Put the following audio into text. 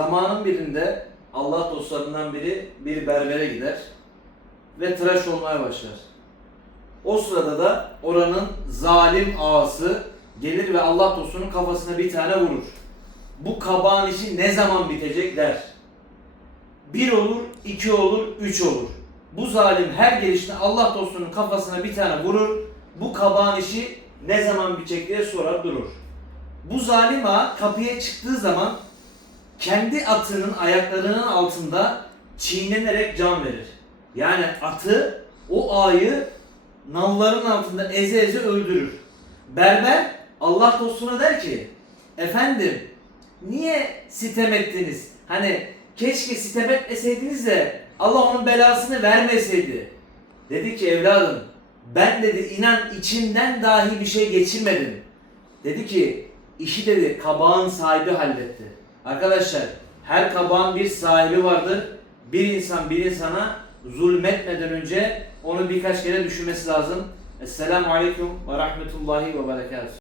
Zamanın birinde Allah dostlarından biri bir berbere gider ve tıraş olmaya başlar. O sırada da oranın zalim ağası gelir ve Allah dostunun kafasına bir tane vurur. Bu kabağın işi ne zaman bitecek der. Bir olur, iki olur, üç olur. Bu zalim her gelişte Allah dostunun kafasına bir tane vurur. Bu kabağın işi ne zaman bitecek diye sorar durur. Bu zalim ağa kapıya çıktığı zaman kendi atının ayaklarının altında çiğnenerek can verir. Yani atı o ağayı nalların altında eze eze öldürür. Berber Allah dostuna der ki efendim niye sitem ettiniz? Hani keşke sitem etmeseydiniz de Allah onun belasını vermeseydi. Dedi ki evladım ben dedi inan içimden dahi bir şey geçirmedim. Dedi ki işi dedi kabağın sahibi halletti. Arkadaşlar her kabağın bir sahibi vardır. Bir insan bir insana zulmetmeden önce onu birkaç kere düşünmesi lazım. Esselamu Aleyküm ve Rahmetullahi ve Berekatuhu.